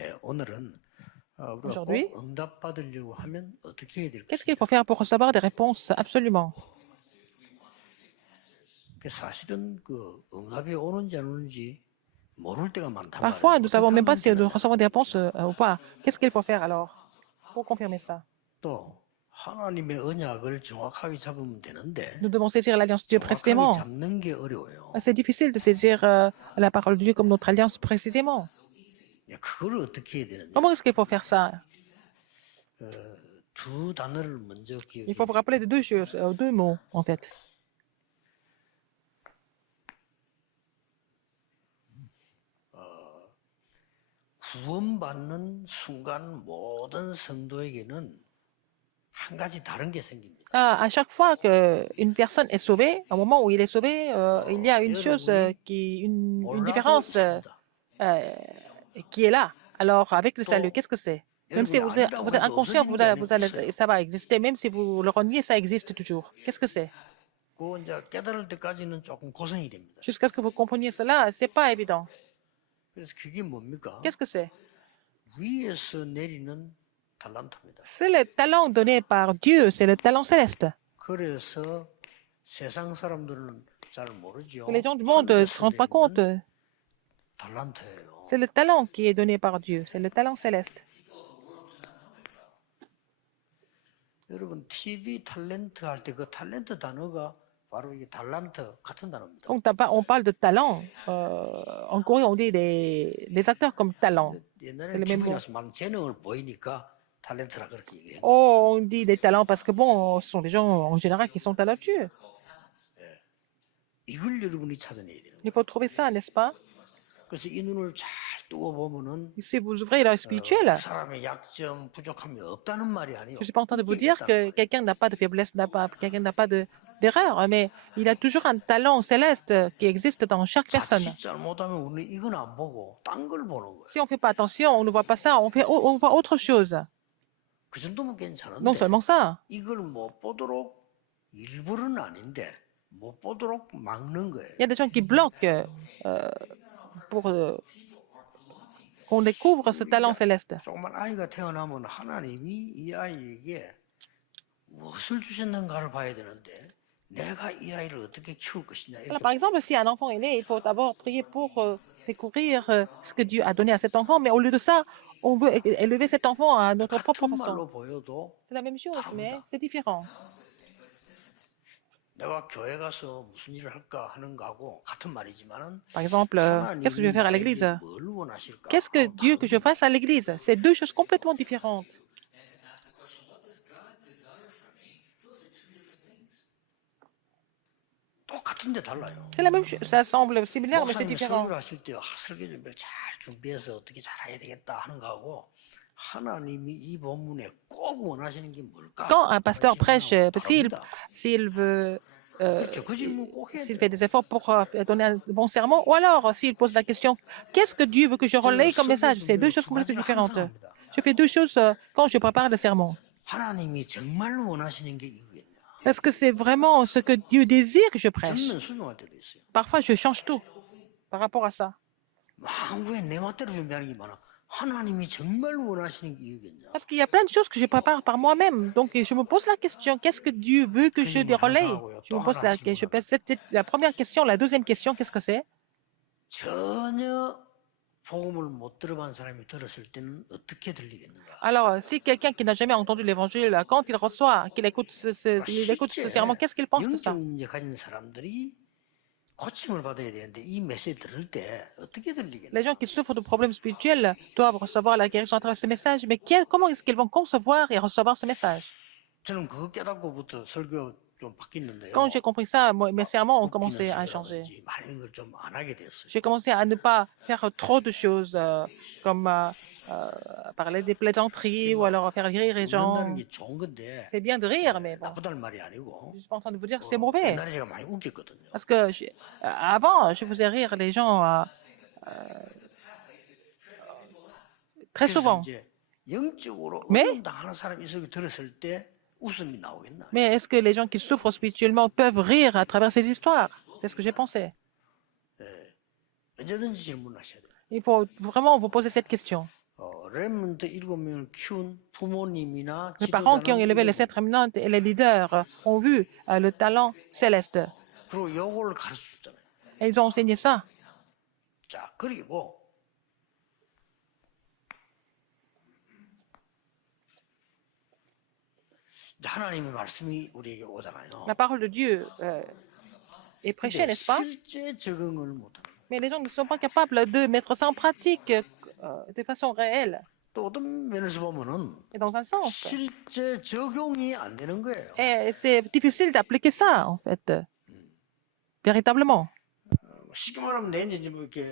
예, 오늘은 우리가 Aujourd'hui, 꼭 응답받으려고 하면 어떻게 해야 될 qu'est-ce qu'il 것이냐. faut faire pour recevoir des réponses? Absolument. 사실은 그 응답이 오는지 안 오는지 모를 때가 많단 Parfois, 말이에요. nous ne 어떻게 savons même pas 하면 si nous 되느냐. recevons des réponses ou pas. Qu'est-ce qu'il faut faire alors pour confirmer ça? 또 하나님의 언약을 정확하게 잡으면 되는데 Nous devons saisir l'alliance de Dieu 정확하게 précisément. 잡는 게 어려워요. C'est difficile de saisir la parole de Dieu comme notre alliance précisément. 그걸 어떻게 해야 되느냐. Comment est-ce qu'il faut faire ça? 두 단어를 먼저 Il faut vous 기억해야 rappeler de deux choses, deux mots en fait. 구원받는 순간 모든 성도에게는 한 가지 다른 게 생깁니다. À chaque fois qu'une personne est sauvée, au moment où il est sauvé, il y a une chose une 몰라도 différence 있습니다. euh, qui est là. Alors, avec le salut, 또 qu'est-ce que c'est? Même si 여러분이 vous 아니라고 êtes 해도 inconscient, 없어지는 게 아니고 있어요. ça va exister. Même si vous le reniez, ça existe toujours. Qu'est-ce que c'est? 그 이제 깨달을 때까지는 조금 고생이 됩니다. Jusqu'à ce que vous compreniez cela, c'est pas évident. 그래서 그게 뭡니까? Qu'est-ce que c'est? 위에서 내리는 달란트입니다. C'est le talent donné par Dieu, c'est le talent céleste. 그래서 세상 사람들은 잘 모르죠. Les gens du monde ne se 하늘에서 rendent pas 내리는 compte. 달란트예요. C'est le talent qui est donné par Dieu, c'est le talent céleste. 여러분 TV 탤런트 할 때 그 탤런트 단어가 바로 이게 달란트 같은 단어입니다. Donc, on parle de talent. En Corée, on dit les acteurs comme talent. 옛날에는 le même 기분이 mot. 나서 많은 재능을 보이니까 탤런트라 그렇게 얘기를 해요. Oh, on dit des talents parce que, bon, ce sont des gens en général qui sont talentueux. 이걸 여러분이 찾아내야 돼요. Il faut trouver ça, n'est-ce pas? 그래서 이 눈을 잘 뜨고 보면은 Si vous ouvrez l'œil spirituel, 그 사람의 약점, 부족함이 없다는 말이 아니에요. je ne suis pas en train de vous dire que quelqu'un n'a pas de faiblesse, quelqu'un n'a pas d'erreur, mais il a toujours un talent céleste qui existe dans chaque personne. 자칫 잘못하면 우리는 이건 안 보고 딴 걸 보는 거예요. Si on ne fait pas attention, on ne voit pas ça, on voit autre chose. 그 정도면 Non 괜찮은데 seulement ça, 이걸 못 보도록 일부러는 아닌데 못 보도록 막는 거예요. il y a des gens qui bloquent pour qu'on découvre ce talent céleste. 조그만 아이가 태어나면 하나님이 이 아이에게 무엇을 주셨는가를 봐야 되는데 내가 이 아이를 어떻게 키울 것이냐 Alors, 이렇게 par exemple, si un enfant est né, il faut d'abord prier pour découvrir ce que Dieu a donné à cet enfant, mais au lieu de ça, on veut élever cet enfant à notre propre 같은 façon. 말로 보여도 C'est la même chose, mais c'est différent. 내가 교회 가서 무슨 일을 할까 하는 거하고 같은 말이지만은 Par exemple, qu'est-ce que je vais faire à l'église? 뭘 원하실까? Qu'est-ce que Dieu que je fasse à l'église? C'est deux choses complètement différentes. 똑같은데 달라요. C'est la même chose. Ça semble similaire, mais c'est 목사님이 différent. 설교를 하실 때 설교 준비를 잘 준비해서 어떻게 잘해야 되겠다 하는 거하고 하나님이 이 본문에 꼭 원하시는 게 뭘까? Quand un pasteur prêche, 다릅니다. s'il veut, 그렇죠. 그 질문 꼭 해야 s'il 돼요. fait des efforts pour donner un bon sermon, ou alors s'il pose la question, qu'est-ce que Dieu veut que je relaye comme message? C'est deux choses complètement différentes. Je fais deux choses quand je prépare le sermon. 하나님이 정말 원하시는 게 이거겠냐? Est-ce que c'est vraiment ce que Dieu désire que je prêche? 전면 순종할 때도 있어요. Parfois, je change tout par rapport à ça. 왜 내 멋대로 준비하는 게 많아? 하나님이 정말 원하시는 게 이거겠냐? Parce qu'il y a plein de choses que je prépare par moi-même. Donc, je me pose la question, qu'est-ce que Dieu veut que je relaye? Je me pose c'était la première question. La deuxième question, qu'est-ce que c'est? 전혀 복음을 못 들어본 사람이 들었을 때는 어떻게 들리겠는가? Alors, si quelqu'un qui n'a jamais entendu l'évangile, quand il reçoit, qu'il écoute, il écoute 실제 sincèrement, qu'est-ce qu'il pense de ça? 영적 문제 가진 사람들이 고침을 받아야 되는데 이 메시지 들을 때 어떻게 들리겠나? Les gens qui souffrent de problèmes spirituels doivent recevoir la guérison à travers ce message, mais comment est-ce qu'ils vont concevoir et recevoir ce message? 저는 그거 깨닫고부터 설교 좀 바뀌었는데요. Quand j'ai compris ça, moi, mes serments ont commencé à changer. 많은 걸 좀 안 하게 됐어요. J'ai commencé à ne pas faire trop de choses comme parler des plaisanteries ou alors faire rire les gens. 웃는다는 게 좋은 건데 C'est bien de rire, mais bon, 나쁘다는 말이 아니고 je suis pas en train de vous dire que c'est mauvais. 옛날에 제가 많이 웃겼거든요. Parce que avant, je faisais rire les gens très 그래서 souvent. 이제 영적으로 Mais- 어려움 당하는 사람이 이 소리 들었을 때 웃음이 나오겠나? Mais est-ce que les gens qui souffrent spirituellement peuvent rire à travers ces histoires? C'est ce que j'ai pensé. 언제든지 질문하셔야 돼요. Il faut vraiment vous poser cette question. 레몬트 7명을 키운 부모님이나 Les parents qui ont élevé les 지도자는 sept rémanentes et les leaders ont vu le talent céleste. 그리고 요걸 가르쳐주잖아요. Et ils ont enseigné ça. 자, 그리고 이제 하나님의 말씀이 우리에게 오잖아요. La parole de Dieu est prêchée, 근데 n'est-ce pas? 실제 적응을 못하는. Mais les gens ne sont pas capables de mettre ça en pratique de façon réelle. 또 어떤 면에서 보면은 Et dans un sens. 실제 적용이 안 되는 거예요. Et c'est difficile d'appliquer ça, en fait, véritablement. 쉽게 말하면 내 이제 뭐 이렇게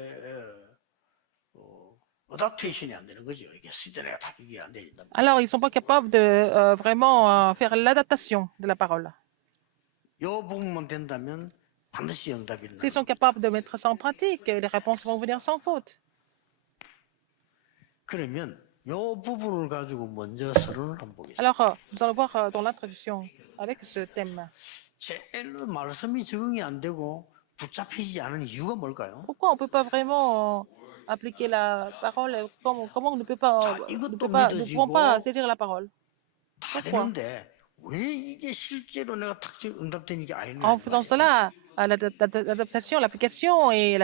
어답테이션이 안 되는 거죠. 이게 시대에 다 이게 안 된다. Alors, ils ne sont pas capables de vraiment faire l'adaptation de la parole. 요 부분만 된다면 반드시 응답이 일어나. S'ils sont capables de mettre ça en pratique, les réponses vont venir sans faute. 그러면 요 부분을 가지고 먼저 서론을 한번 보겠습니다. Alors, nous allons voir dans l'introduction avec ce thème. 제일로 말씀이 적응이 안 되고 붙잡히지 않은 이유가 뭘까요? Pourquoi on ne peut pas vraiment appliquer la parole? Comment on ne peut pas, 자, ne 이것도 pouvons pas 믿어지고 saisir la parole? 다 pourquoi? 되는데 왜 이게 실제로 내가 탁 응답되는 게 아니냐? En faisant cela, l'adaptation, l'application et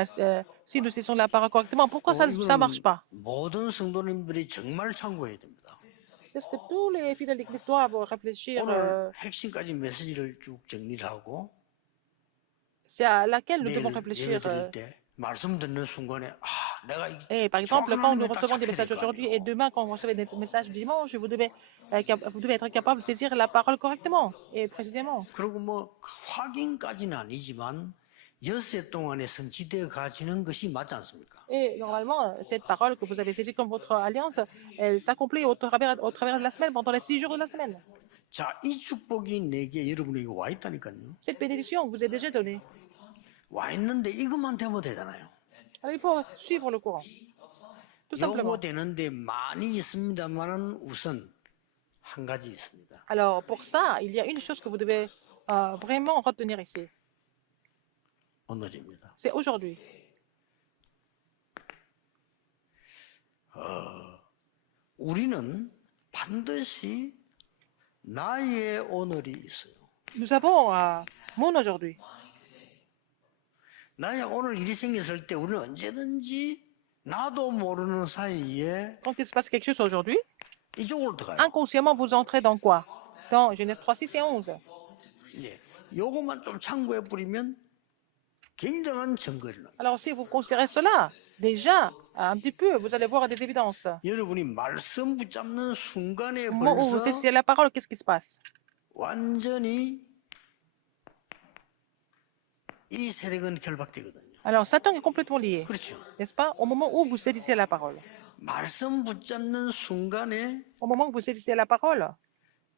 si nous saisissons la parole correctement, pourquoi ça ne marche pas? 모든 성도님들이 정말 참고해야 됩니다. C'est ce que tous les fidèles de Christ doivent réfléchir. 오늘 핵심까지 메시지를 쭉 정리를 하고 C'est à laquelle nous 내일 devons 예배 réfléchir. 드릴 때 말씀 듣는 순간에 내가 Et par exemple, quand nous 정확한 recevons des 하나님을 딱 messages 잡혀야 aujourd'hui 될거 et demain, quand vous recevez des messages dimanche, vous devez être capable de saisir la parole correctement et précisément. 그리고 뭐 확인까지는 아니지만 엿새 동안에 성취되어 가지는 것이 맞지 않습니까? Et normalement, cette parole que vous avez saisie comme votre alliance, elle s'accomplit au travers de la semaine, pendant les 6 jours de la semaine. 자, 이 축복이 내게 여러분에게 와 있다니까요. Cette bénédiction vous est déjà donnée. 와 있는데 이것만 되면 되잖아요. Alors il faut suivre le courant. Tout simplement. 요거 되는데 많이 있습니다만은 우선 한 가지 있습니다. Alors pour ça, il y a une chose que vous devez vraiment retenir ici. 오늘입니다. C'est aujourd'hui. 우리는 반드시 나의 오늘이 있어요. Nous avons mon aujourd'hui. 나의 오늘 일이 생겼을 때 우리는 언제든지 나도 모르는 사이에 Quand il se passe quelque chose aujourd'hui, 이쪽으로 들어가요. inconsciemment vous entrez dans quoi? Dans Genèse 3, 6 et 11. 예. 요것만 좀 참고해 버리면 굉장한 증거를 납니다. Alors si vous considérez cela, déjà, un petit peu, vous allez voir des évidences. 여러분이 말씀 붙잡는 순간에 Au moment où vous 벌써 saisissez la parole, qu'est-ce qui se passe? 완전히 이 세력은 결박되거든요. Alors Satan est complètement lié, 그렇죠. n'est-ce pas? Au moment où vous saisissez la parole. 말씀 붙잡는 순간에 Au moment où vous saisissez la parole,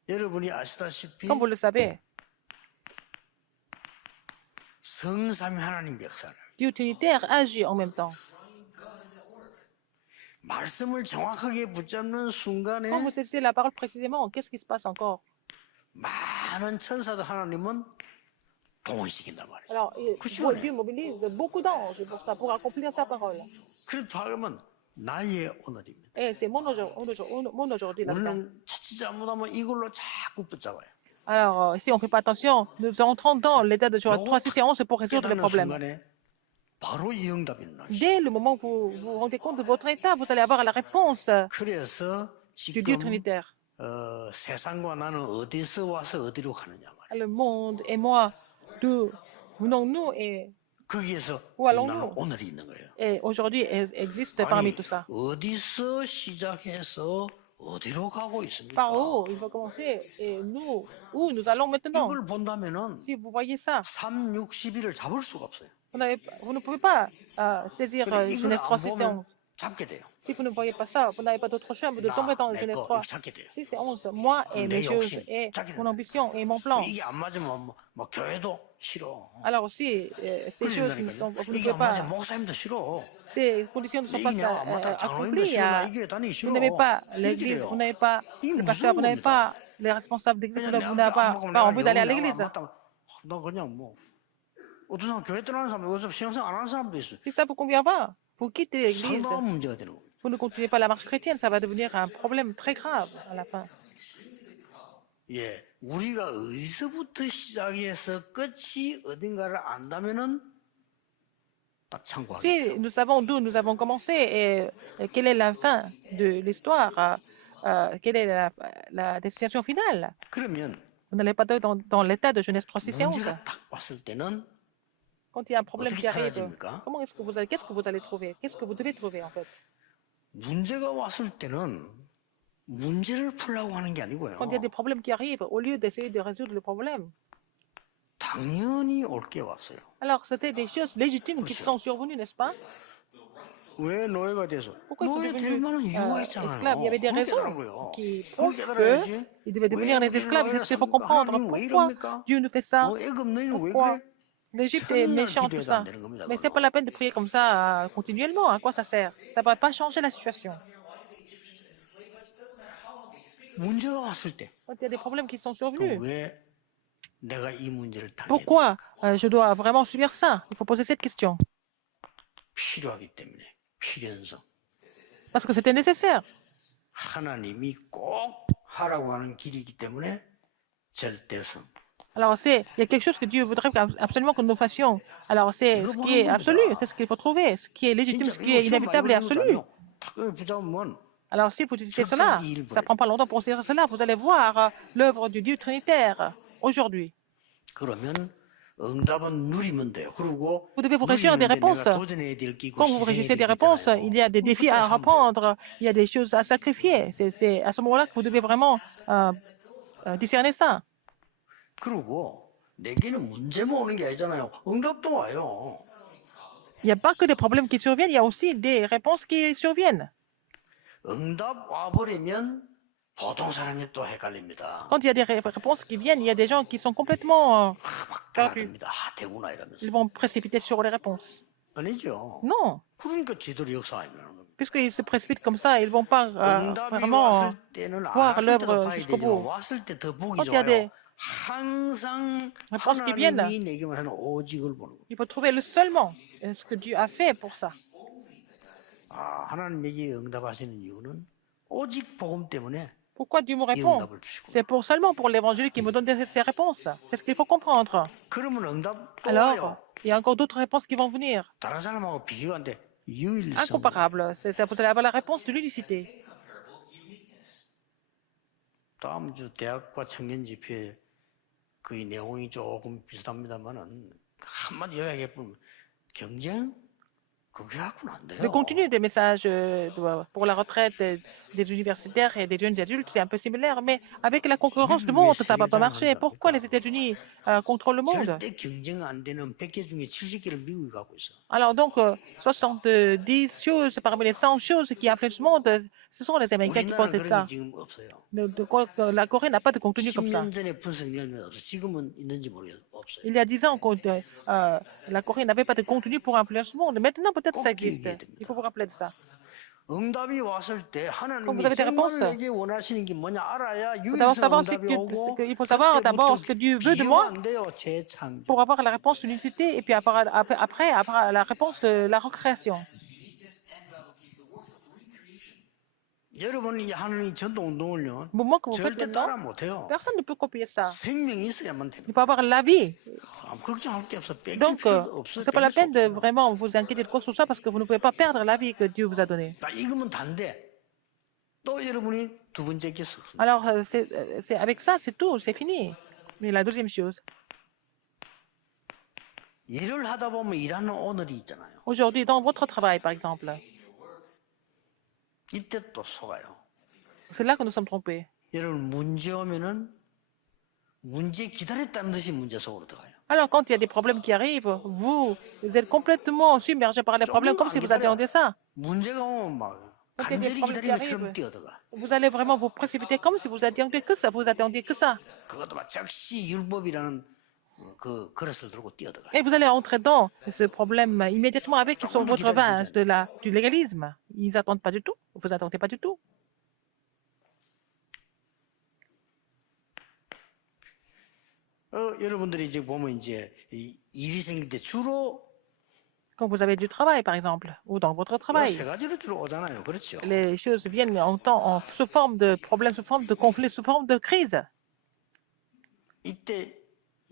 여러분이 아시다시피 comme vous le savez, 성삼위 하나님 역사를 Dieu Trinitaire agit en même temps. 말씀을 정확하게 붙잡는 순간에 Quand vous saisissez la parole précisément, qu'est-ce qui se passe encore? 많은 천사들 하나님은 동원시킨단 말이에요. Alors, 시간에. Dieu mobilise beaucoup d'anges pour ça, pour accomplir sa parole. 그렇다 하면 나의 오늘입니다. Et c'est mon aujourd'hui, l'instant. 우리는 자칫 잘못하면 이걸로 자꾸 붙잡아요. Alors, si on ne fait pas attention, nous entrons dans l'état de Joël 3, 6 et 11 pour résoudre les 깨닫는 problèmes. 순간에 바로 이 응답이 일어나요. Dès le moment où vous vous rendez compte de votre état, vous allez avoir la réponse 그래서 du Dieu 지금 Trinitaire. 세상과 나는 어디서 와서 어디로 가느냐 말이에요. Le monde et moi, d'où venons-nous et 거기에서 Où 지금 allons-nous? 나는 오늘이 있는 거예요. aujourd'hui existe parmi 아니, tout ça. 어디서 시작해서 어디로 가고 있습니까? Par où il faut commencer et nous, où nous allons maintenant? 이걸 본다면은 Si vous voyez ça, 3, 6, 11을 잡을 수가 없어요. vous ne pouvez pas saisir 근데 이걸 Genèse 3, 안 6 et 11. 보면 잡게 돼요. Si vous ne voyez pas ça, vous n'avez pas d'autre choix que de tomber dans 내 Genèse 거 3, 이렇게 잡게 돼요. 6 et 11. Moi et 내 mes choses 욕심, et 자기는 mon ambition et mon plan. 이게 안 맞으면 뭐 교회도 싫어. Alors aussi, ces choses ne sont, vous ne 이게 pouvez 안 pas, 맞으면 목사님도 싫어. ces conditions ne sont pas 이게 안 맞다. 장로님도 accomplies. 싫어. 나 이게 다니기 Vous 싫어. n'aimez pas 이렇게 l'église, 돼요. vous n'avez pas 이게 le 무슨 pasteur, vous n'avez 겁니까? pas les responsables d'église, 그냥 vous n'avez pas envie d'aller à l'église. 나 그냥 뭐 어떤 사람 교회 떠나는 사람 어차피 신앙생 안 하는 사람도 있어. Si ça vous convient pas, vous quittez l'église. 상당한 문제가 되는 겁니다. vous ne continuez pas la marche chrétienne, ça va devenir un problème très grave à la fin. 예, 우리가 어디서부터 시작해서 끝이 어딘가를 안다면은 딱 참고하게 돼요. Si nous savons d'où nous avons commencé et quelle est la fin de l'histoire, quelle est la destination finale, 그러면 vous n'allez pas dans l'état de Genèse 3, 6 et 11. 문제가 딱 왔을 때는 Quand il y a un problème 어떻게 qui arrive, 사라집니까? comment est-ce que qu'est-ce que vous allez trouver? Qu'est-ce que vous devez trouver en fait? 문제가 왔을 때는 문제를 풀려고 하는 게 아니고요. Quand il y a des problèmes qui arrivent, au lieu d'essayer de résoudre le problème, 당연히 올 게 왔어요. alors c'était des choses légitimes qui sont survenues, n'est-ce pas? 왜 노예가 돼서? Pourquoi ils sont 노예 될 devenus 만한 이유가 있잖아요. esclaves? Il y avait des 그걸 깨달은 raisons 거예요. qui 그걸 prouvent 깨달아야지. qu'ils devaient devenir 왜 des 우리를 esclaves. C'est ce qu'il faut 노예로 comprendre. 하나님 왜 Pourquoi 이럽니까? Dieu nous fait ça? 애굽 너희는 왜 Pourquoi 그래? l'Égypte est 맨날 méchant, tout 기도해도 ça? 안 되는 겁니다. Mais c'est pas 그거는. la peine de prier comme ça continuellement. À quoi ça sert? Ça va pas changer la situation. 문제가 왔을 때, Quand il y a des problèmes qui sont 또 survenus, 왜 내가 이 문제를 당해? pourquoi je dois vraiment subir ça? Il faut poser cette question. 필요하기 때문에 필연성. Parce que c'était nécessaire. 하나님이 꼭 하라고 하는 길이기 때문에 절대성. Alors, il y a quelque chose que Dieu voudrait absolument que nous fassions. Alors, c'est ce qui est absolu, c'est ce qu'il faut trouver, ce qui est légitime, ce qui est inévitable et absolu. 붙잡으면 Alors, si vous utilisez cela, ça ne prend pas longtemps pour saisir cela, vous allez voir l'œuvre du Dieu trinitaire aujourd'hui. 그러면 응답은 누리면 돼요. 그리고 Vous devez vous réjouir des 누리는데 réponses. 내가 도전해야 될 게 있고 Quand vous vous 희생해야 réjouissez 될 des 게 réponses, 있잖아요. il y a des défis à reprendre, il y a des choses à sacrifier. C'est à ce moment-là que vous devez vraiment discerner ça. 그리고 내게는 문제만 오는 게 아니잖아요. 응답도 와요. Il n'y a pas que des problèmes qui surviennent, il y a aussi des réponses qui surviennent. 응답 와버리면 보통 사람이 또 헷갈립니다. Quand il y a des réponses qui viennent, il y a des gens qui sont complètement 막 perdus. 달아듭니다. 되구나 이러면서. Ils vont précipiter sur les réponses. 아니죠. Non, 그러니까 제대로 역사하면 puisqu'ils se précipitent comme ça, ils ne vont pas 응답이 vraiment 왔을 때는 안 voir 왔을 때도 l'œuvre 봐야 jusqu'au 되지만 bout. 왔을 때 더 보기 Quand il y a des 좋아요. 항상 réponses qui viennent, 하나님이 내게만 하는 오직을 보는 거예요. il faut trouver le seulement, ce que Dieu a fait pour ça. 아, 하나님에게 응답하시는 이유는 오직 복음 때문에 Pourquoi Dieu me 이 répond? 응답을 주시고. C'est seulement pour l'évangile qui me donne ces réponses. C'est ce qu'il faut comprendre. 그러면 응답 또 Alors, 와요. il y a encore d'autres réponses qui vont venir. 다른 사람하고 비교가 안 돼. 유일성. Incomparables. Vous allez avoir la réponse de l'unicité. 다음 주 대학과 청년 집회 그 내용이 조금 비슷합니다만은 한마디 요약해 보면 경쟁 그게 갖고는 안 돼요. Le contenu des messages pour la retraite des universitaires et des jeunes adultes, c'est un peu similaire, mais avec la concurrence du monde, ça ne va pas marcher. Pourquoi les États-Unis contrôlent le monde? 절대 경쟁 안 되는 100개 중에 70개를 미국이 갖고 있어. Alors donc, 70 choses parmi les 100 choses qui influencent le monde, ce sont les Américains qui 우리나라는 possèdent 그런 ça. 게 지금 없어요. La Corée n'a pas de contenu comme ça. 10년 전에 분석 열면 없어. 지금은 있는지 모르겠어. 없어요. Il y a 10 ans, la Corée n'avait pas de contenu pour influencer le monde. Maintenant, peut-être ça existe. Il faut vous rappeler de ça. 응답이 왔을 때 하나님이 vous avez des 정말 réponses, 내게 원하시는 게 뭐냐 알아야 Vous devez 유일성 savoir 응답이 오고 il faut savoir d'abord ce que Dieu veut de moi 비교가 안 돼요. 재창조. pour avoir la réponse de l'unicité et puis après avoir la réponse de la recréation. 여러분 이 하나님 전도 운동을요. Au moment que vous faites 절대 따라 maintenant, 못해요. personne ne peut copier ça. 생명이 있어야만 됩니다. Il faut avoir la vie. 아무 걱정할 게 없어. 뺏길 Donc, 필요도 없어. ce n'est pas la peine de vraiment vous inquiéter de quoi que ce soit parce que vous ne pouvez pas perdre la vie que Dieu vous a donnée. 나 이거면 단데 또 여러분이 두 번째 게 없습니다. Alors, avec ça, c'est tout, c'est fini. Mais la deuxième chose, 일을 하다 보면 일하는 오늘이 있잖아요. aujourd'hui, dans votre travail, par exemple, 이때 또 속아요. c'est là que nous sommes trompés. 여러분 문제 오면은 문제 기다렸다는 듯이 문제 속으로 들어가요. Alors, quand il y a des problèmes qui arrivent, vous êtes complètement submergé par les problèmes comme si vous attendiez ça. 문제가 오면 막 Quand il y a 간절히 des problèmes qui 기다린 것처럼 arrivent, 뛰어들어가. vous allez vraiment vous précipiter comme si vous attendiez que ça. Vous attendiez que ça. 그것도 막 즉시 율법이라는 그 그릇을 들고 뛰어들어가. Et vous allez entrer dans ce problème immédiatement avec votre vase du légalisme. Ils n'attendent pas du tout. Vous n'attendez pas du tout. 여러분들이 이제 보면 이제 일이 생길 때 주로 Quand vous avez du travail, par exemple, ou dans votre 이 travail, 세 가지로 주로 오잖아요. 그렇죠? les choses viennent sous forme de problèmes, sous forme de conflits, sous forme de crise. 이때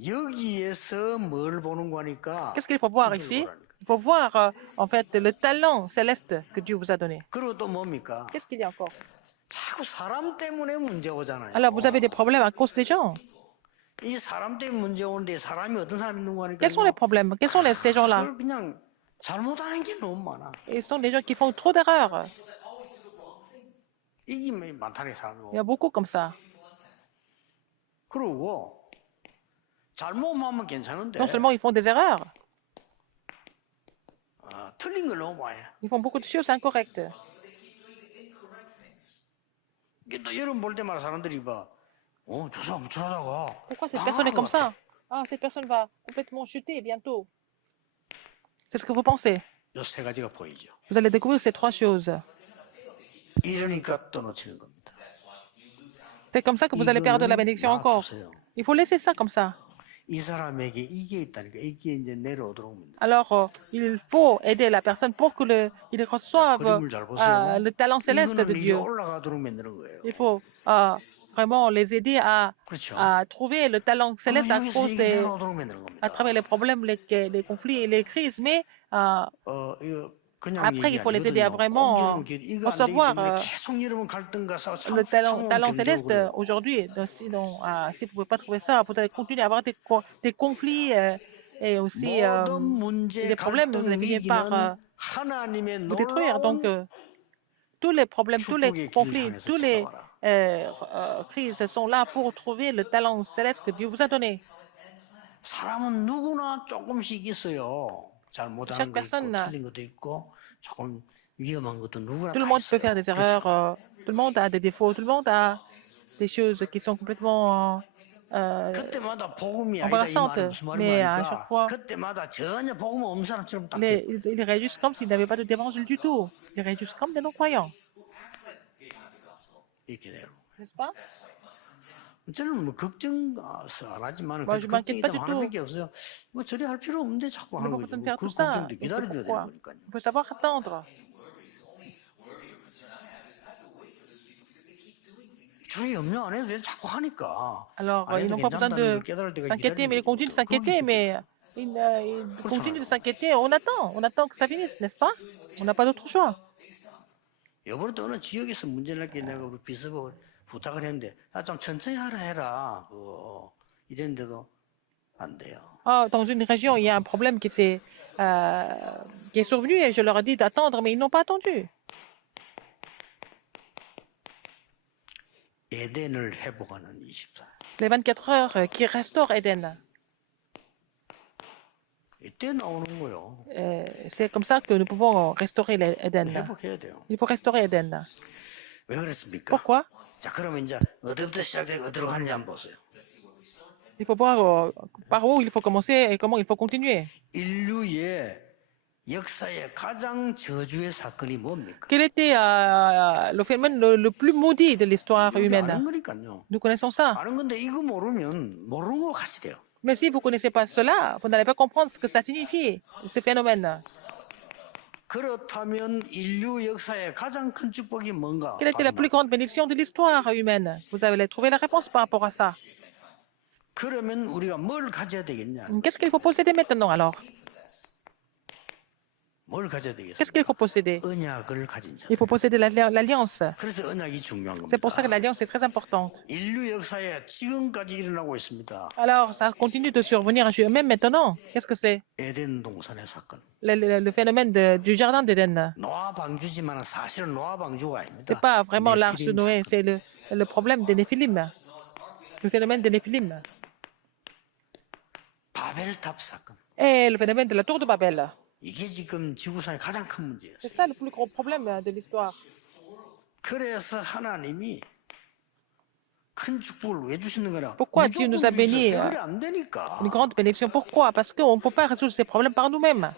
여기에서 뭘 보는 거니까 Qu'est-ce qu'il faut voir 이걸 ici? 보라니까. Il faut voir, en fait, le talent céleste que Dieu vous a donné. 그리고 또 뭡니까? Qu'est-ce qu'il y a encore? 자꾸 사람 때문에 문제 오잖아요. Alors, vous avez des problèmes à cause des gens. 이 사람 때문에 문제 오는데 사람이 어떤 사람이 있는 거니까 Quels sont les problèmes? Quels sont ces gens-là? 그걸 그냥 잘못하는 게 너무 많아. Ils sont des gens qui font trop d'erreurs. 이게 많다는 Il y 사람이. a beaucoup comme ça. 그러고 잘못만 하면 괜찮은데 Non seulement ils font des erreurs, 틀린 걸 너무 많이 해. ils font beaucoup de choses incorrectes. 이게 또 여러분 볼 때마다 사람들이 봐. 저 사람 무천하다가. Pourquoi cette personne est comme ça? Ah, cette personne va complètement chuter bientôt. C'est ce que vous pensez. 요세 가지가 보이죠. Vous allez découvrir ces trois choses. 이러니까 또 놓치는 겁니다. C'est comme ça que vous allez perdre la bénédiction encore. 놔두세요. Il faut laisser ça comme ça. 이 사람에게 이게 있다니까 이게 이제 내려오도록 합니다. Alors, il faut aider la personne pour qu'il reçoive 그림을 잘 보세요. le talent céleste de 이거는 이제 Dieu. 올라가도록 만드는 거예요. Il faut vraiment les aider 그렇죠. à trouver le talent céleste à 여기서 cause 이게 des, 내려오도록 만드는 겁니다. à travers les problèmes, les conflits et les crises. Mais 이거 그냥 après, il 얘기 faut les aider à 아니거든요. vraiment 꼭 여러분 이거 안 되기 recevoir 때문에 계속 여러분 갈등과 싸워 le talent 경쟁하고 céleste 그래요. aujourd'hui. Donc, sinon, si vous ne pouvez pas trouver ça, vous allez continuer à avoir des conflits et aussi 모든 문제, des problèmes. Vous allez 갈등, finir par 위기는 하나님의 vous détruire. Donc, 놀라운 tous les problèmes, tous les 축복의 conflits, 길을 향해서 tous les 찾아와라. crises sont là pour trouver le talent céleste que Dieu vous a donné. 사람은 누구나 조금씩 있어요. 잘못하는 Chaque 거 있고 personne, 틀린 것도 있고 조금 위험한 것도 누구나 Tout le 다 monde peut faire 있어요. des erreurs, tout le monde a des défauts, tout le monde a des choses qui sont complètement 그때마다 복음이 아니다 이 embarrassantes. 말은 무슨 Mais à 말이니까 chaque fois, 그때마다 전혀 복음 없는 사람처럼 딱 돼. ils réagissent comme s'ils n'avaient pas d'évangile du tout. Ils réagissent comme des non-croyants, 이렇게 돼요. n'est-ce pas? 저는 뭐 걱정 안 하지만 Moi, je m'inquiète pas 걱정이 du 하는 tout. 게 없어요. 뭐 저리 할 필요 없는데 자꾸 Il 하는 faut 거죠. pas faire 그 tout ça. 걱정도 Et c'est 기다려줘야 되는 pourquoi? 거니까요. Il faut savoir attendre. 주로 염려 안 해도 돼. 자꾸 하니까. Alors, 안 ils 해도 n'ont pas besoin 괜찮다는 de 걸 깨달을 때가 s'inquiéter, mais ils continuent de s'inquiéter, mais ils continuent de s'inquiéter. On attend que ça finisse, n'est-ce pas? On n'a pas d'autre choix. 이번에 또 어느 지역에서 문제 날게 내가 우리 비서가 부탁을 했는데 좀 천천히 하라 해라. 이랬는데도 안 돼요. Dans une région, il y a un problème qui est survenu et je leur ai dit d'attendre, mais ils n'ont pas attendu. 에덴을 회복하는 24. Les 24 heures qui restaurent Éden. 이때 나오는 거요. C'est comme ça que nous pouvons restaurer Éden. 회복해야 돼요. Il faut restaurer Éden. 왜 그랬습니까? Pourquoi? 자, 그러면 이제 어디부터 시작되고 어디로 가는지 한번 보세요. Il faut voir par où il faut commencer et comment il faut continuer. 인류의 역사의 가장 저주의 사건이 뭡니까? Quel était le phénomène le plus maudit de l'histoire 이게 아는 humaine? 거니까요. Nous connaissons ça. 아는 건데 이거 모르면 모르는 거 같이 돼요. Mais si vous ne connaissez pas cela, vous n'allez pas comprendre ce que ça signifie, ce phénomène. 그렇다면 인류 역사의 가장 큰 축복이 뭔가? Quelle était la plus grande bénédiction de l'histoire humaine? Vous allez trouver la réponse par rapport à ça. 그러면 우리가 뭘 가져야 되겠냐? Qu'est-ce qu'il faut posséder maintenant alors? 뭘 가져야 되겠어요? Qu'est-ce qu'il faut posséder? 언약을 가진 자. Il faut posséder l'alliance. 그래서 언약이 중요한 C'est pour ça que 겁니다. l'alliance est très importante. 인류 역사에 지금까지 일어나고 있습니다. Alors, ça continue de survenir même maintenant. Qu'est-ce que c'est? 에덴 동산의 사건. Le phénomène du jardin d'Éden. 노아 방주지만 사실은 노아 방주가 아닙니다. C'est pas vraiment l'arche de 네피림 Noé, 사건. c'est le problème des Néphilim. Le phénomène des Néphilim. 바벨탑 사건. Et le phénomène de la tour de Babel. 이게 지금 지구상의 가장 큰 문제였어요. C'est ça le plus gros problème de l'histoire. 그래서 하나님이 큰 축복을 왜 주시는 거냐? Pourquoi Dieu nous a bénis 해결이 안 되니까. une grande bénédiction? Pourquoi? Parce qu'on ne peut pas résoudre ces problèmes par nous-mêmes.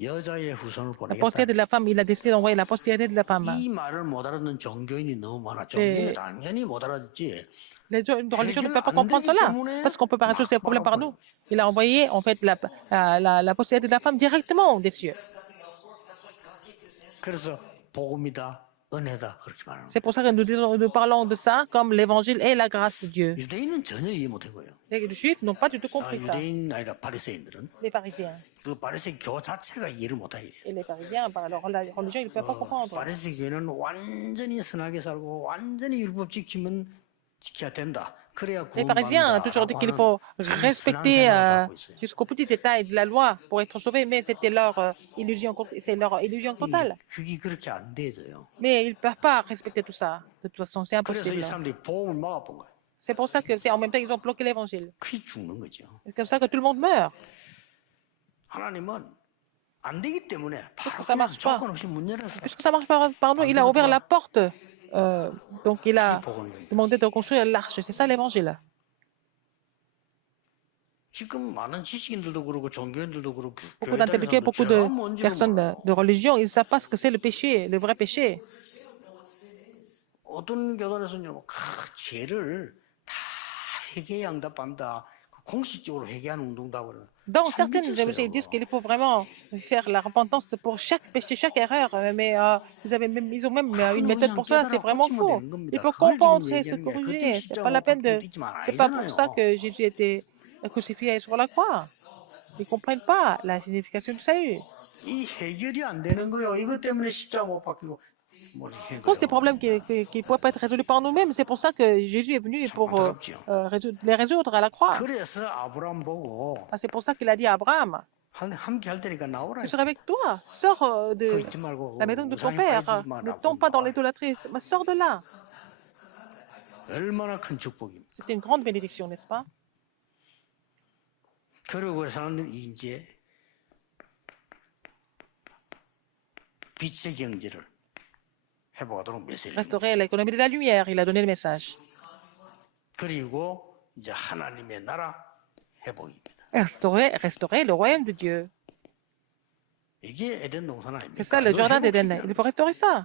여자의 후손을 La postérité 보내겠다. de la femme, il a décidé d'envoyer la postérité de la femme. 이 말을 못 알아듣는 종교인이 너무 많아. 종교인이 당연히 못 알아듣지. Les religions ne 해결 peuvent pas 안 comprendre 되기 cela, 때문에 parce qu'on peut pas résoudre ces 막 problèmes par nous. 말아버리는 거지. Il a envoyé, en fait, la postérité de la femme directement des cieux. 그래서 복음이다, 은혜다 그렇게 말하는 거예요. C'est pour ça que nous parlons de ça comme l'évangile et la grâce de Dieu. 유대인은 전혀 이해 못한 거예요. Les Juifs n'ont pas du tout 아, compris ça. 유대인 아니라 바리새인들은 Les pharisiens. 그 바리새 교 자체가 이해를 못하게 Et les pharisiens, par leur religion, ils ne peuvent pas comprendre. 바리새 교회는 완전히 선하게 살고 완전히 율법 지키면 지켜야 된다. 그래야 Les pharisiens ont toujours dit qu'il faut respecter jusqu'au petit détail de la loi pour être sauvé, mais c'était leur illusion, c'est leur illusion totale. 그게 그렇게 안 돼져요. Mais ils ne peuvent pas respecter tout ça. De toute façon, c'est 그래서 이 impossible. 사람들이 복음을 막아본 거예요. C'est pour ça que c'est en même temps ils ont bloqué l'évangile. 그게 죽는 거죠. C'est comme ça que tout le monde meurt. 하나님은 안 되기 때문에 바로 ça 그냥 marche pas. 조건 없이 문 열어서 Puisque ça marche par nous, il a ouvert la porte. Donc il a demandé de construire l'arche. C'est ça l'évangile. 지금 많은 지식인들도 그렇고 종교인들도 그렇고 Beaucoup 교회 다니는 d'intellectuels, 사람들 beaucoup 죄가 de 뭔지를 personnes de religion, ils ne savent pas ce que c'est le péché, le vrai péché. 어떤 교단에서는 죄를 다 회개 양답한다. 공식적으로 회개하는 운동다 그러는. Dans certaines religions, ils disent qu'il faut vraiment faire la repentance pour chaque péché, chaque erreur. Mais ils ont même une méthode pour ça. C'est vraiment faux. Il faut comprendre et se corriger. C'est pas la peine de. C'est pas pour ça que Jésus était crucifié sur la croix. Ils comprennent pas la signification du salut. 이 해결이 안 되는 거예요. 이것 때문에 십자가 못 박히고 뭐 À cause des problèmes qui ne peuvent pas être résolus par nous-mêmes, c'est pour ça que Jésus est venu pour les résoudre à la croix. 그래서 아브라함 보고 C'est pour ça qu'il a dit à Abraham, 함께 할 테니까 나오라. je serai avec toi, sors de 그 있지 말고 la maison de ton 우상에 père, 빠지지 마라. ne tombe pas dans l'idolâtrie, sors de là. 얼마나 큰 축복입니다. C'était une grande bénédiction, n'est-ce pas? 그리고 사람들이 이제 빛의 경제를 해보도록 메시지를 Restaurer l'économie de la lumière, il a donné le message. 그리고 이제 하나님의 나라 회복입니다. Restaurer le royaume de Dieu. 이게 에덴 동산 C'est ça le 아닙니까? jardin 이걸 d'Éden. Il faut restaurer ça.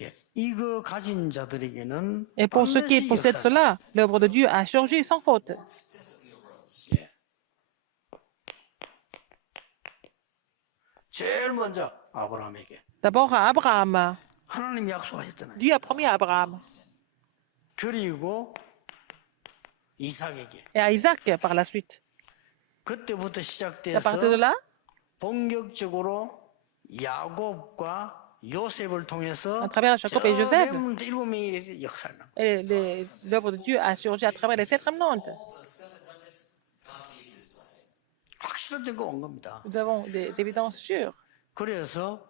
예, 이거 가진 자들에게는 Et pour ceux qui 반드시 possèdent 역사를 cela, l'œuvre de Dieu a surgi sans faute. 예. 제일 먼저 아브라함에게 D'abord à Abraham. 하나님이 약속하셨잖아요. Dieu a promis à Abraham. 그리고 이삭에게 Et à Isaac par la suite. 그때부터 À partir de 시작돼서 là, 본격적으로 야곱과 요셉을 통해서 à travers Jacob et Joseph, 일곱 명의 역사를 et l'œuvre de Dieu a surgi à travers les 7 remnantes. 확실한 증거 온 겁니다. Nous avons des évidences sûres. 그래서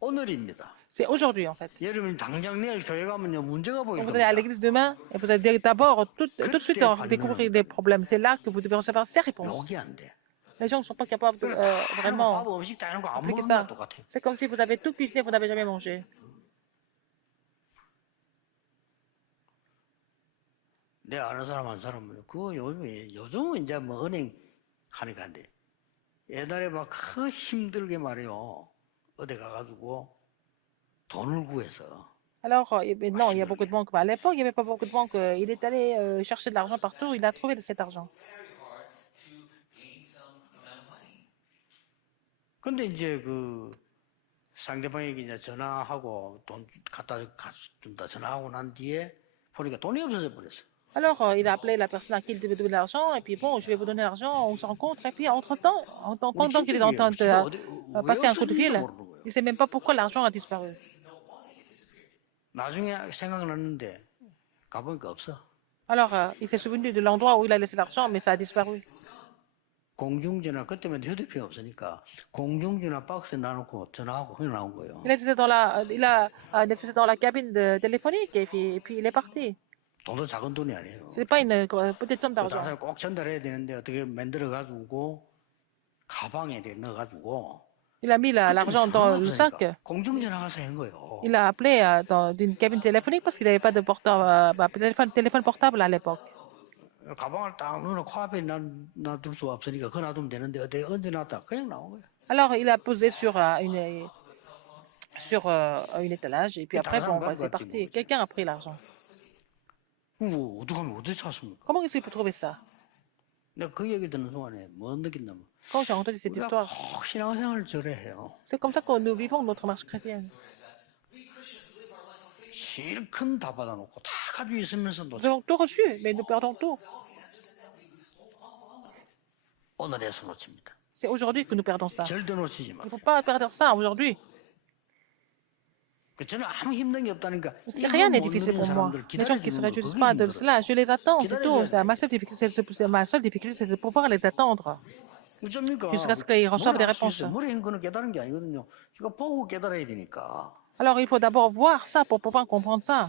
오늘입니다. C'est aujourd'hui, en fait. 여러분 당장 내일 교회 가면요 문제가 보일 Quand vous allez à 겁니다. l'église demain, et vous allez d'abord tout de suite découvrir des problèmes. C'est là que vous devez recevoir ces réponses. 욕이 안 돼. Les gens ne sont pas capables de 밥 vraiment 음식 다 해놓고 안 appliquer 먹는다 ça. 똑같아요. C'est comme si vous avez tout cuisiné, vous n'avez jamais mangé. 내 아는 사람 한 사람은 그 요즘은 이제 뭐 은행 하니까 안 돼. 옛날에 막 그 힘들게 말이요. 어디 가가지고 돈을 구해서 Alors, maintenant, il y a beaucoup de banques. À l'époque, il n'y avait pas beaucoup de banques. Il est allé chercher de l'argent partout. Il a trouvé cet argent. 근데 이제 그 상대방에게 이제 전화하고 돈 갖다 준다 전화하고 난 뒤에 보니까 돈이 없어져 버렸어. Alors, il a appelé la personne à qui il devait donner l'argent. Et puis, bon, je vais vous donner l'argent. On se rencontre. Et puis, entre-temps, pendant qu'il est en train de passer un coup de fil, il ne sait même pas pourquoi l'argent a disparu. 나중에 생각났는데 가보니까 없어. Alors, il s'est souvenu de l'endroit où il a laissé l'argent, mais ça a disparu. 공중전화 그때만 휴대폰이 없으니까 공중전화 박스에 놔놓고 전화하고 그냥 나온 거예요. Il a laissé ça dans la cabine téléphonique. Et puis, il est parti. 돈도 작은 돈이 아니에요. Ce n'est pas une petite somme 그 d'argent. 당시에 꼭 전달해야 되는데 어떻게 만들어 가지고 가방에 넣어 가지고 Il a mis l'argent dans le sac. 공중전화 가서 한 거예요. Il a appelé dans une cabine téléphonique parce qu'il n'avait pas de téléphone portable à l'époque. 가방을 딱 넣어 코앞에 놔둘 수가 없으니까 그거 놔두면 되는데 어디 언제 놨다 그냥 나온 거야. Alors, il a posé sur une étalage et puis après, 다른 사람 bon, bah, c'est 가져갔지 뭐. parti. Quelqu'un a pris l'argent. 뭐 어떡하면 어디 찾습니까? Comment est-ce qu'il peut trouver ça? 내가 그 얘기 듣는 동안에 뭐 느낀다면 Quand j'ai entendu cette 우리가 histoire, 꼭 신앙생활을 저래해요. c'est comme ça que nous vivons notre marche chrétienne. 실컷 다 받아놓고 다 가지고 있으면서도 Nous avons tout reçu, mais nous perdons tout. 오늘에서 놓칩니다. C'est aujourd'hui que nous perdons ça. 절대 놓치지 Il ne 마세요. faut pas perdre ça aujourd'hui. 저는 아무 힘든 게 없다니까. Rien n'est difficile pour moi. Les gens qui ne se réjouissent pas de cela, je les attends, c'est tout. Ma seule difficulté, c'est de pouvoir les attendre jusqu'à ce qu'ils reçoivent des réponses. 머리 한 거는 깨달은 게 아니거든요. 그러니까 보고 깨달아야 되니까. Alors, il faut d'abord voir ça pour pouvoir comprendre ça.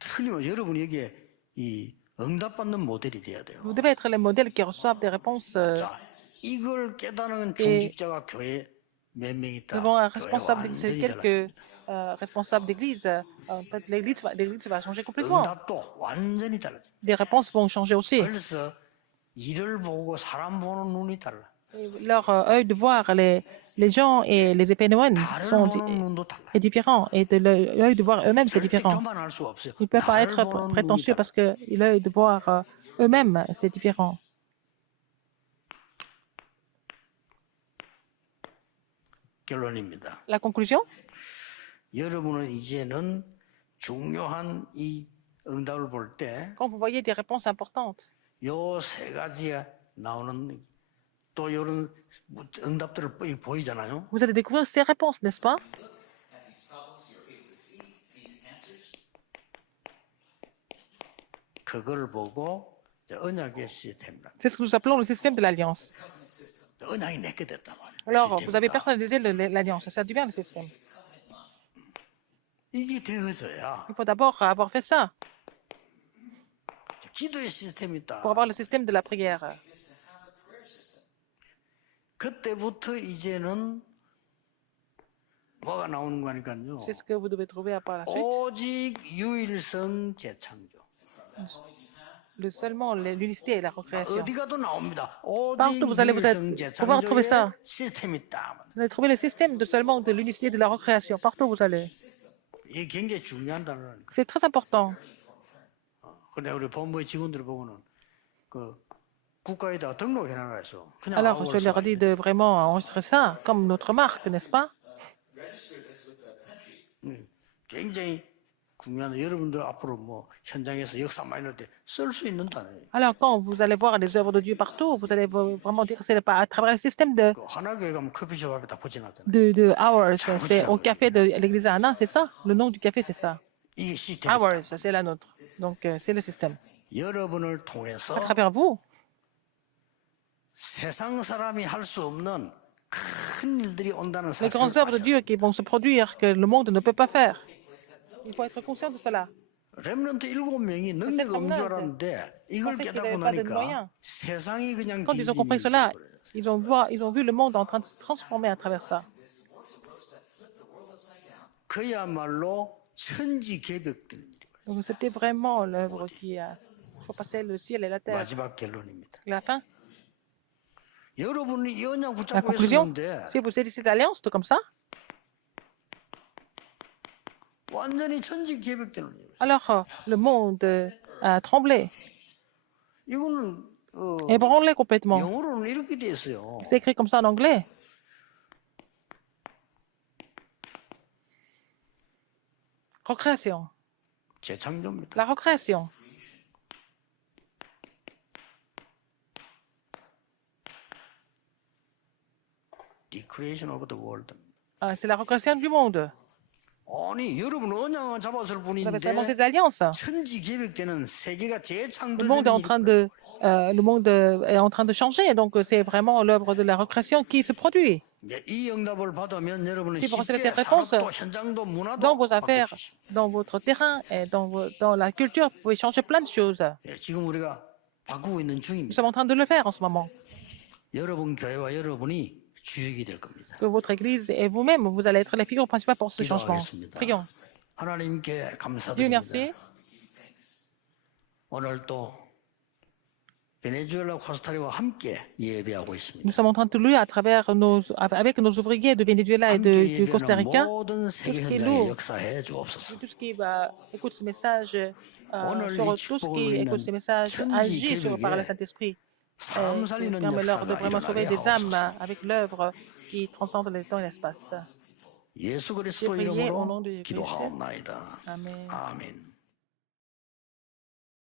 틀리면 여러분이 여기에 이 응답받는 모델이 돼야 돼요. Vous devez être les modèles qui reçoivent des réponses 자, 이걸 깨닫는 중직자가 교회 몇 명 있다. devant un 교회 responsable, c'est 완전히 quelques 달라집니다. responsables d'église. Peut-être l'église va changer complètement. 응답도 완전히 달라집니다. Les réponses vont changer aussi. 벌써 일을 보고 사람 보는 눈이 달라. Leur œil de voir les gens et les événements 나를 sont 보는 눈도 달라. est différent. Et de l'œil de voir eux-mêmes, c'est 절대 différent. 교만할 수 없어요. Ils ne peuvent pas 나를 être 보는 눈이 prétentieux 달라. parce que l'œil de voir eux-mêmes, c'est différent. 결론입니다. La conclusion, 여러분은 이제는 중요한 이 응답을 볼 때 quand vous voyez des réponses importantes, 요 세 가지에 나오는 또 이런 응답들을 보이잖아요. vous allez découvrir ces réponses, n'est-ce pas? 그걸 보고 이제 언약의 시스템이라. C'est ce que nous appelons le système de l'alliance. 언약이 내게 됐단 말이에요. Alors, vous avez 시스템이다. personnalisé l'alliance, ça devient le système. 이게 되어져야 Il faut d'abord avoir fait ça 기도의 시스템이 있다. pour avoir le système de la prière. 그때부터 이제는 뭐가 나오는 거니까요. C'est ce que vous devez trouver par la suite. 오직 유일성 재창조. Seulement l'unicité et la recréation. 어디 가도 나옵니다. 오직 Partout vous allez 유일성 pouvoir trouver ça. 재창조의 시스템이 있다. Vous allez trouver le système seulement de l'unicité de la recréation. Partout où vous allez. 이게 굉장히 중요한 단어라니까. C'est très important. 근데 우리 본부의 직원들 보고는 그 국가에다 등록해놔라 해서 그냥 Alors, je leur 아웃소스 dis de vraiment enregistrer ça comme notre marque, n'est-ce pas? 굉장히 중요한 여러분들 앞으로 뭐 현장에서 역사 많이 날 때 쓸 수 있는 단어예요. Alors, quand vous allez voir les œuvres de Dieu partout, vous allez vraiment dire que c'est à travers le système de, 그 하나교회 가면 커피숍 앞에다 붙여놨잖아요. de Hours. C'est au café de l'église à Anna, c'est ça? Le nom du café, c'est ça. 이게 시스템. Hours, c'est la nôtre. Donc, c'est le système. 여러분을 통해서 À travers vous, 세상 사람이 할 수 없는 큰 일들이 온다는 les 사실을 grandes œuvres de 아셔야 Dieu qui vont se produire, que le monde ne peut pas faire. Il faut être conscient de cela. 렘넌트 7명이 능력 없는 줄 알았는데 이걸 En fait, 깨닫고 il avait pas de 나니까 moyens. 세상이 그냥 Quand ils ont compris 뒤집히는 cela, 거예요. ils ont vu le monde en train de se transformer à travers ça. 그야말로 천지개벽들입니다. Donc, c'était vraiment l'œuvre qui a surpassé le ciel et la terre. 마지막 결론입니다. La fin, 여러분이 이 언약 la 붙잡고 conclusion, 있었는데 si vous saisissez l'alliance, tout comme ça, 완전히 천지개벽되는 거예요. alors le monde a tremblé, 이거는 ébranlé complètement. 영어로는 이렇게 돼 있어요. C'est écrit comme ça en anglais. Recréation. 재창조입니다. La recréation. Recreation of the world. C'est la recréation du monde. 아니 여러분 언약을 잡았을 Vous avez 뿐인데 seulement ces alliances. 천지개벽되는 세계가 Le monde est en train 재창조되는 le monde est en train de changer. Donc, c'est vraiment l'œuvre de la recréation qui se produit. 이 응답을 받으면 여러분은 Si vous recevez 쉽게 cette réponse, 산업도 현장도 문화도 Dans vos 바꿀 affaires, 수 있습니다. dans votre terrain et dans la culture, vous pouvez changer plein de choses. 예, 지금 우리가 바꾸고 있는 Nous 중입니다. sommes en train de le faire en ce moment. 여러분 교회와 여러분이 주역이 될 겁니다. Que votre Église et vous-même, vous allez être les figures principales pour ce changement. 기도하겠습니다. Prions. 하나님께 Dieu 감사드립니다. merci. 오늘 또 베네수엘라 코스타리카와 함께 예배하고 있습니다. Nous sommes en train de louer à travers avec nos ouvriers de Venezuela et 함께 du Costa 예배하는 Rica. 모든 세계 Tout ce qui est 현장에 lourd, 역사해 주옵소서. tout ce qui écoute ce message, 오늘 sur 이 tout ce 축복을 qui écoute ce 누리는 message, 천지 agit par le 개벽에 Saint-Esprit. 사람 살리는 Permet-leur de 역사가 vraiment sauver 일어나게 des âmes 하옵소서. avec l'œuvre qui transcende le temps et l'espace. 예수 J'ai 그리스도 prié au nom 이름으로 de Christ. 기도하옵나이다. Amen. 아멘.